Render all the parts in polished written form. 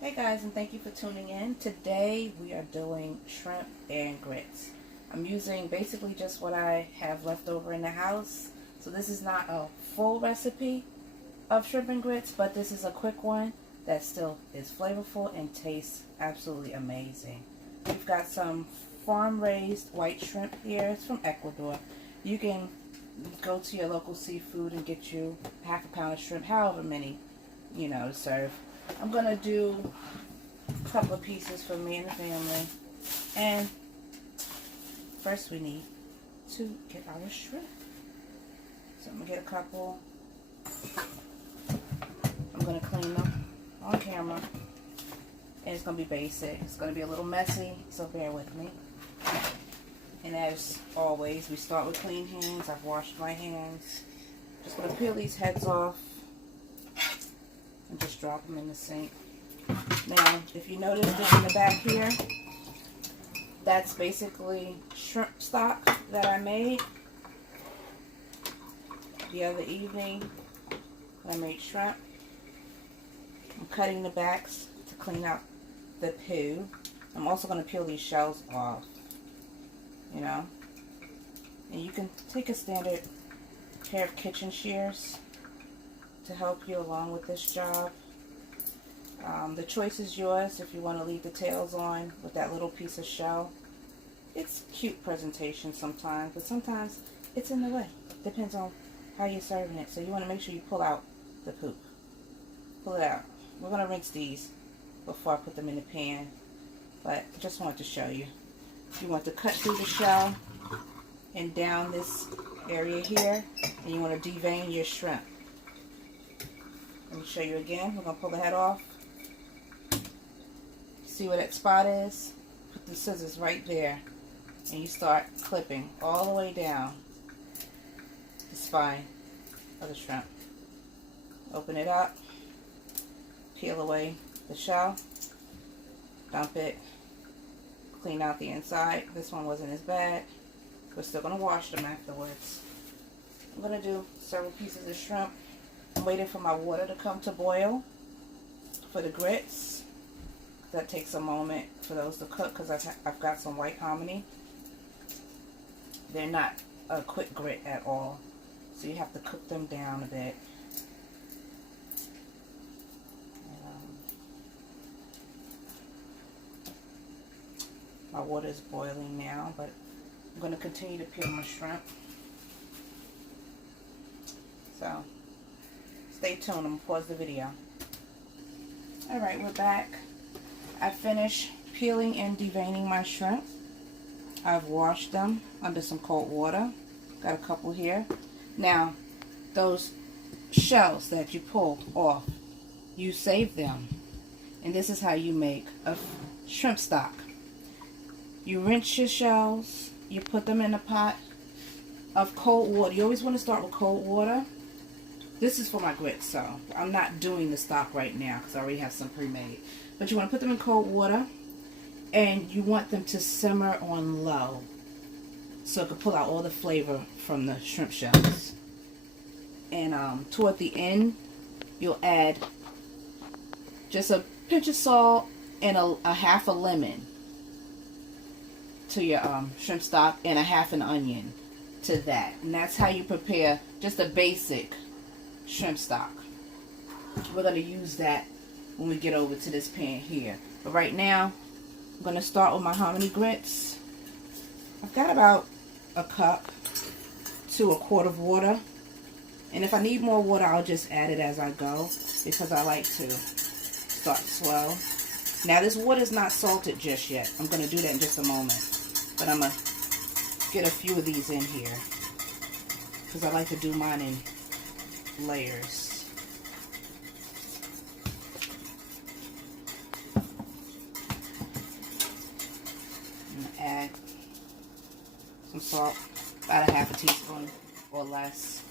Hey guys, and thank you for tuning in. Today we are doing shrimp and grits. I'm using basically just what I have left over in the house. So this is not a full recipe of shrimp and grits, but this is a quick one that still is flavorful and tastes absolutely amazing. We've got some farm-raised white shrimp here. It's from Ecuador. You can go to your local seafood and get you half a pound of shrimp, however many, to serve. I'm going to do a couple of pieces for me and the family. And first we need to get our shrimp. So I'm going to get a couple. I'm going to clean them on camera. And it's going to be basic. It's going to be a little messy, so bear with me. And as always, we start with clean hands. I've washed my hands. Just going to peel these heads off and just drop them in the sink. Now, if you notice this in the back here, that's basically shrimp stock that I made the other evening. I made shrimp. I'm cutting the backs to clean out the poo. I'm also going to peel these shells off, and you can take a standard pair of kitchen shears to help you along with this job. The choice is yours if you want to leave the tails on with that little piece of shell. It's cute presentation sometimes, but sometimes it's in the way. Depends on how you're serving it. So you want to make sure you pull out the poop. Pull it out. We're going to rinse these before I put them in the pan, but I just wanted to show you. You want to cut through the shell and down this area here, and you want to devein your shrimp. Let me show you again. We're going to pull the head off. See where that spot is? Put the scissors right there. And you start clipping all the way down the spine of the shrimp. Open it up. Peel away the shell. Dump it. Clean out the inside. This one wasn't as bad. We're still going to wash them afterwards. I'm going to do several pieces of shrimp. I'm waiting for my water to come to boil for the grits. That takes a moment for those to cook because I've got some white hominy. They're not a quick grit at all, so you have to cook them down a bit. My water is boiling now, but I'm going to continue to peel my shrimp. So stay tuned. I'm going to pause the video. Alright, we're back. I finished peeling and deveining my shrimp. I've washed them under some cold water. Got a couple here. Now, those shells that you pulled off, you save them. And this is how you make a shrimp stock. You rinse your shells. You put them in a pot of cold water. You always want to start with cold water. This is for my grits, so I'm not doing the stock right now because I already have some pre-made. But you want to put them in cold water, and you want them to simmer on low so it can pull out all the flavor from the shrimp shells. And toward the end, you'll add just a pinch of salt and a half a lemon to your shrimp stock, and a half an onion to that. And that's how you prepare just a basic shrimp stock. We're going to use that when we get over to this pan here. But right now, I'm going to start with my hominy grits. I've got about a cup to a quart of water. And if I need more water, I'll just add it as I go because I like to start slow. Now, this water is not salted just yet. I'm going to do that in just a moment. But I'm going to get a few of these in here because I like to do mine in layers. I'm going to add some salt, about a half a teaspoon or less.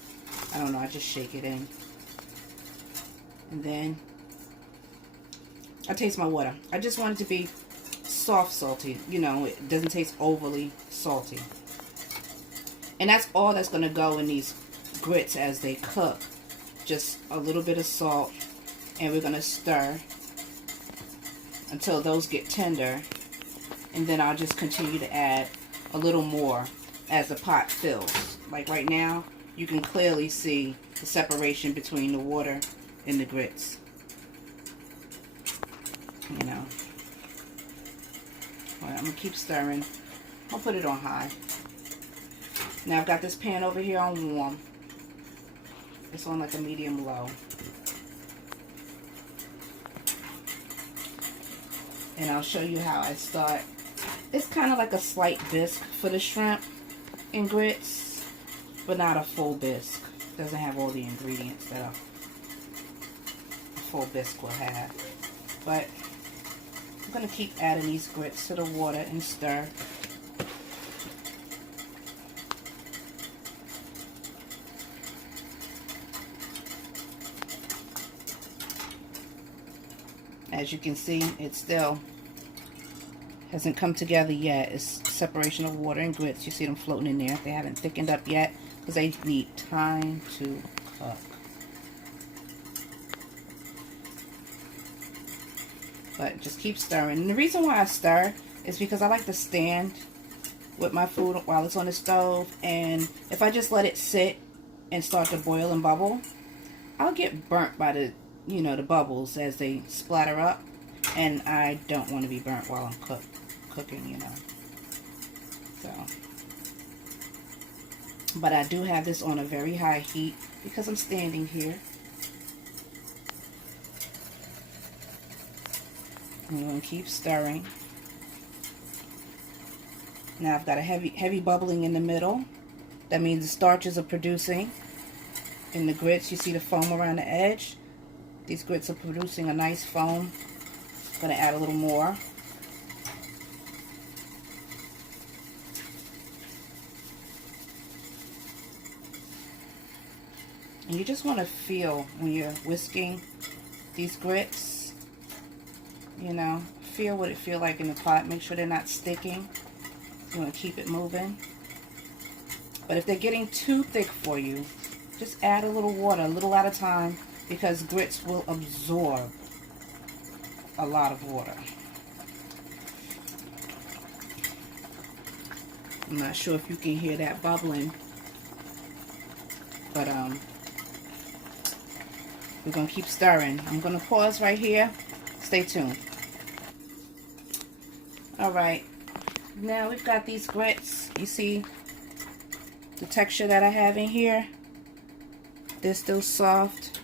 I don't know, I just shake it in. And then I taste my water. I just want it to be soft salty, it doesn't taste overly salty. And that's all that's going to go in these grits as they cook. Just a little bit of salt, and we're going to stir until those get tender. And then I'll just continue to add a little more as the pot fills. Like right now, you can clearly see the separation between the water and the grits. You know. All right, I'm going to keep stirring. I'll put it on high. Now I've got this pan over here on warm. It's on like a medium low. And I'll show you how I start. It's kind of like a slight bisque for the shrimp and grits, but not a full bisque. Doesn't have all the ingredients that a full bisque will have. But I'm going to keep adding these grits to the water and stir. As you can see, it still hasn't come together yet. It's separation of water and grits. You see them floating in there. They haven't thickened up yet because they need time to cook. But just keep stirring. And the reason why I stir is because I like to stand with my food while it's on the stove. And if I just let it sit and start to boil and bubble, I'll get burnt by the, you know, the bubbles as they splatter up. And I don't want to be burnt while I'm cooking, you know. So, but I do have this on a very high heat because I'm standing here. I'm going to keep stirring. Now I've got a heavy bubbling in the middle. That means the starches are producing. In the grits, you see the foam around the edge. These grits are producing a nice foam. I'm going to add a little more. And you just want to feel when you're whisking these grits, you know, feel what it feels like in the pot. Make sure they're not sticking. You want to keep it moving. But if they're getting too thick for you, just add a little water, a little at a time, because grits will absorb a lot of water. I'm not sure if you can hear that bubbling, but we're going to keep stirring. I'm going to pause right here. Stay tuned. Alright, now we've got these grits. You see the texture that I have in here? They're still soft.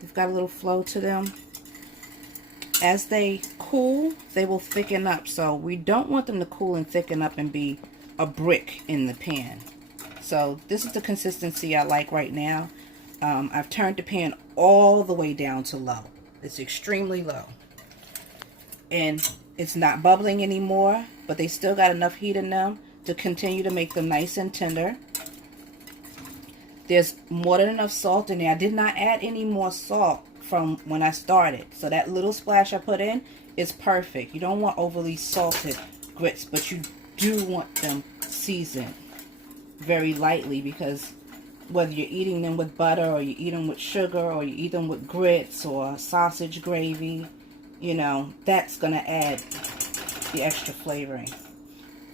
They've got a little flow to them. As they cool, they will thicken up. So we don't want them to cool and thicken up and be a brick in the pan. So this is the consistency I like right now. I've turned the pan all the way down to low. It's extremely low. And it's not bubbling anymore, but they still got enough heat in them to continue to make them nice and tender. There's more than enough salt in there. I did not add any more salt from when I started. So that little splash I put in is perfect. You don't want overly salted grits, but you do want them seasoned very lightly, because whether you're eating them with butter or you eat them with sugar or you eat them with grits or sausage gravy, you know, that's going to add the extra flavoring.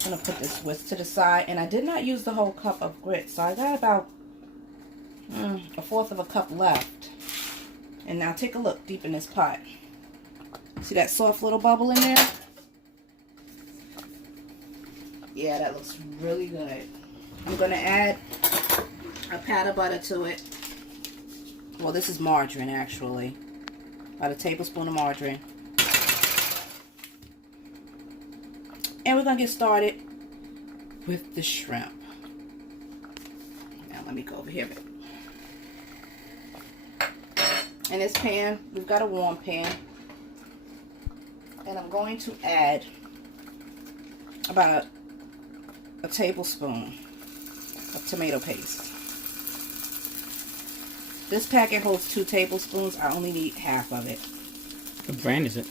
I'm going to put this whisk to the side, and I did not use the whole cup of grits, so I got about a fourth of a cup left. And now take a look deep in this pot. See that soft little bubble in there? Yeah, that looks really good. I'm going to add a pat of butter to it. Well, this is margarine actually. About a tablespoon of margarine. And we're going to get started with the shrimp. Now let me go over here. In this pan, we've got a warm pan. And I'm going to add about a tablespoon of tomato paste. This packet holds 2 tablespoons. I only need half of it. What brand is it?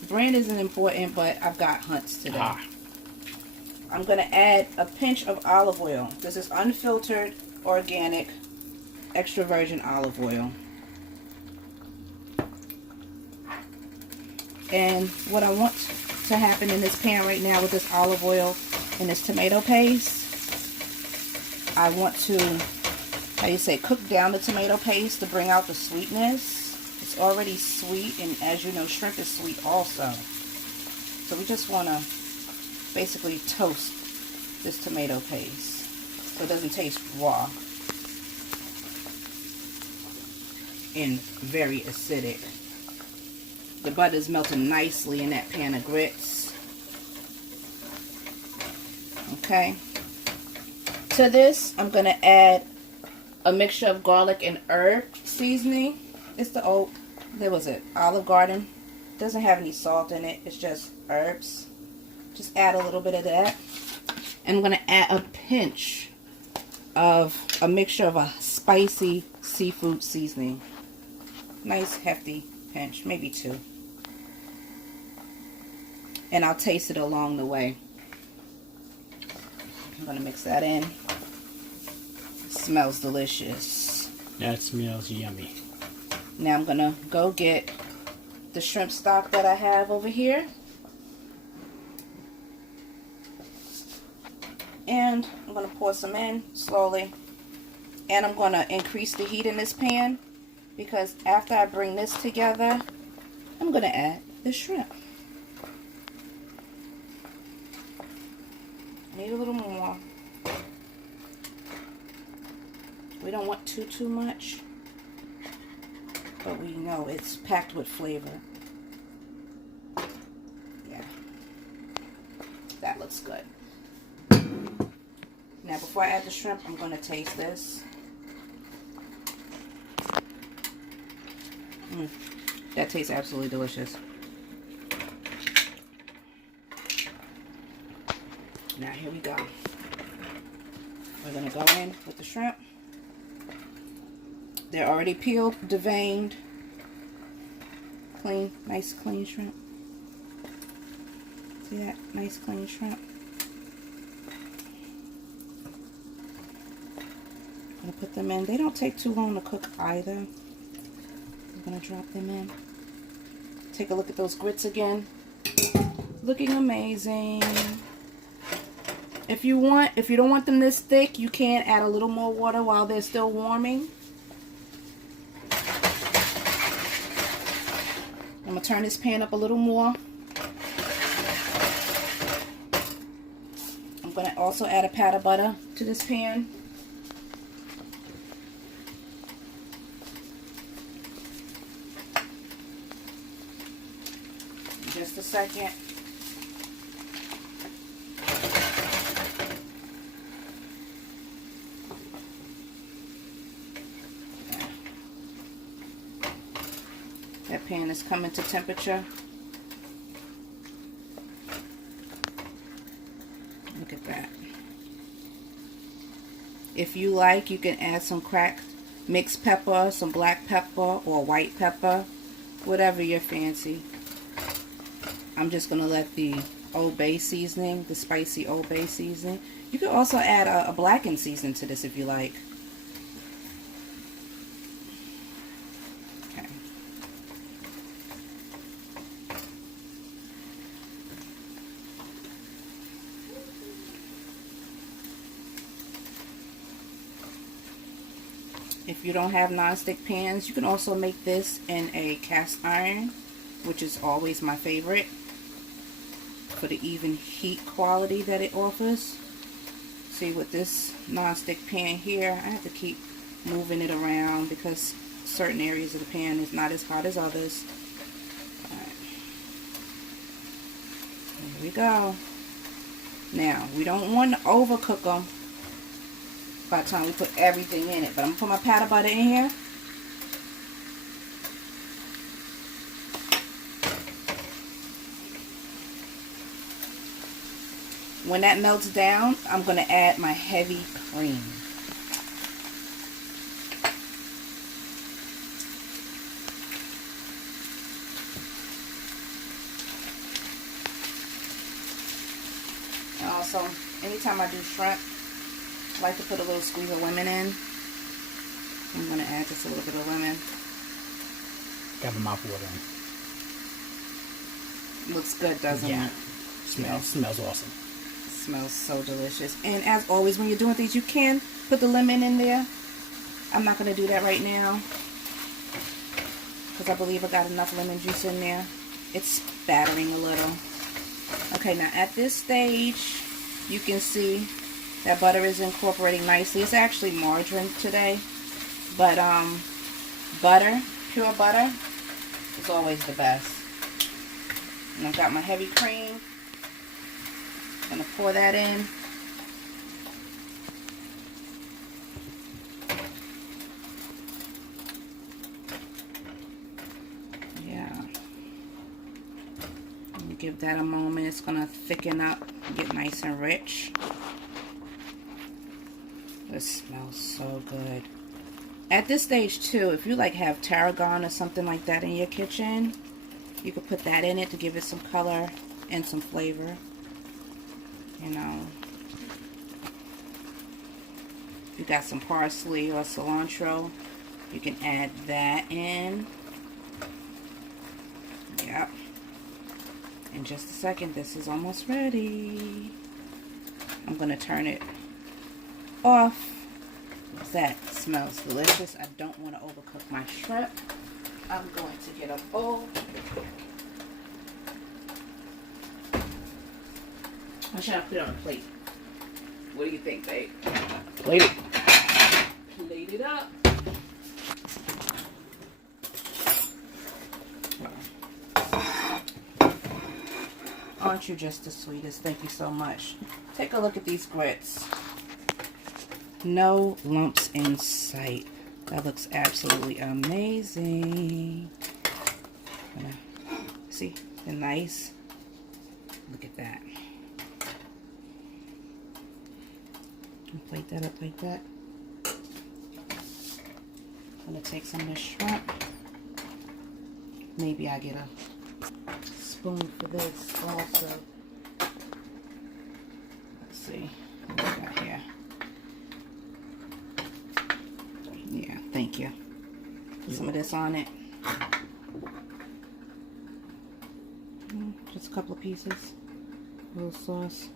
The brand isn't important, but I've got Hunt's today. I'm going to add a pinch of olive oil. This is unfiltered, organic, extra virgin olive oil. And what I want to happen in this pan right now with this olive oil and this tomato paste, I want to, how you say, cook down the tomato paste to bring out the sweetness. It's already sweet, and as you know, shrimp is sweet also. So we just want to basically toast this tomato paste so it doesn't taste raw and very acidic. The butter is melting nicely in that pan of grits. Okay. To this, I'm going to add a mixture of garlic and herb seasoning. It's the old, there was it, Olive Garden. Doesn't have any salt in it. It's just herbs. Just add a little bit of that. And I'm going to add a pinch of a mixture of a spicy seafood seasoning. Nice hefty pinch, maybe 2. And I'll taste it along the way. I'm going to mix that in. It smells delicious. That smells yummy. Now I'm going to go get the shrimp stock that I have over here. And I'm going to pour some in slowly. And I'm going to increase the heat in this pan, because after I bring this together, I'm going to add the shrimp. Need a little more. We don't want too much, but we know it's packed with flavor. Yeah, that looks good. Now before I add the shrimp, I'm going to taste this. That tastes absolutely delicious. Now here we go. We're going to go in with the shrimp. They're already peeled, deveined. Clean, nice clean shrimp. See that? Nice clean shrimp. I'm going to put them in. They don't take too long to cook either. I'm going to drop them in. Take a look at those grits again. Looking amazing. If you don't want them this thick, you can add a little more water while they're still warming. I'm going to turn this pan up a little more. I'm going to also add a pat of butter to this pan. In just a second. That pan is coming to temperature. Look at that. If you like, you can add some cracked mixed pepper, some black pepper or white pepper, whatever your fancy. I'm just going to let the Old Bay seasoning, the spicy Old Bay seasoning. You can also add a blackened seasoning to this if you like. If you don't have non-stick pans, you can also make this in a cast iron, which is always my favorite for the even heat quality that it offers. See, with this non-stick pan here, I have to keep moving it around because certain areas of the pan is not as hot as others. Alright. Here we go. Now, we don't want to overcook them by the time we put everything in it. But I'm going to put my pat of butter in here. When that melts down, I'm going to add my heavy cream. And also, anytime I do shrimp, I like to put a little squeeze of lemon in. I'm going to add just a little bit of lemon. Got my mouth watering. Looks good, doesn't it? Smells awesome. Smells so delicious. And as always, when you're doing things, you can put the lemon in there. I'm not going to do that right now because I believe I got enough lemon juice in there. It's spattering a little. Okay, now at this stage, you can see that butter is incorporating nicely. It's actually margarine today, but butter, pure butter, is always the best. And I've got my heavy cream. I'm going to pour that in. Yeah. Give that a moment. It's going to thicken up, get nice and rich. This smells so good. At this stage too, if you like have tarragon or something like that in your kitchen, you could put that in it to give it some color and some flavor. You know, if you got some parsley or cilantro, you can add that in. Yep. In just a second, this is almost ready. I'm going to turn it off. That smells delicious. I don't want to overcook my shrimp. I'm going to get a bowl. Or should I put it on a plate? What do you think, babe? Plate it. Plate it up. Aren't you just the sweetest? Thank you so much. Take a look at these grits. No lumps in sight. That looks absolutely amazing. See? They're nice. Look at that. Plate that up like that. I'm going to take some of this shrimp. Maybe I get a spoon for this also. Let's see what we got here. Yeah, thank you. Put some of this on it. Just a couple of pieces. A little sauce.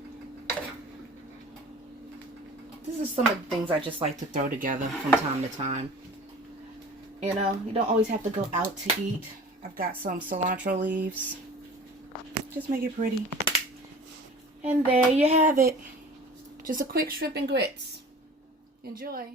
This is some of the things I just like to throw together from time to time. You know, you don't always have to go out to eat. I've got some cilantro leaves. Just make it pretty. And there you have it. Just a quick shrimp and grits. Enjoy.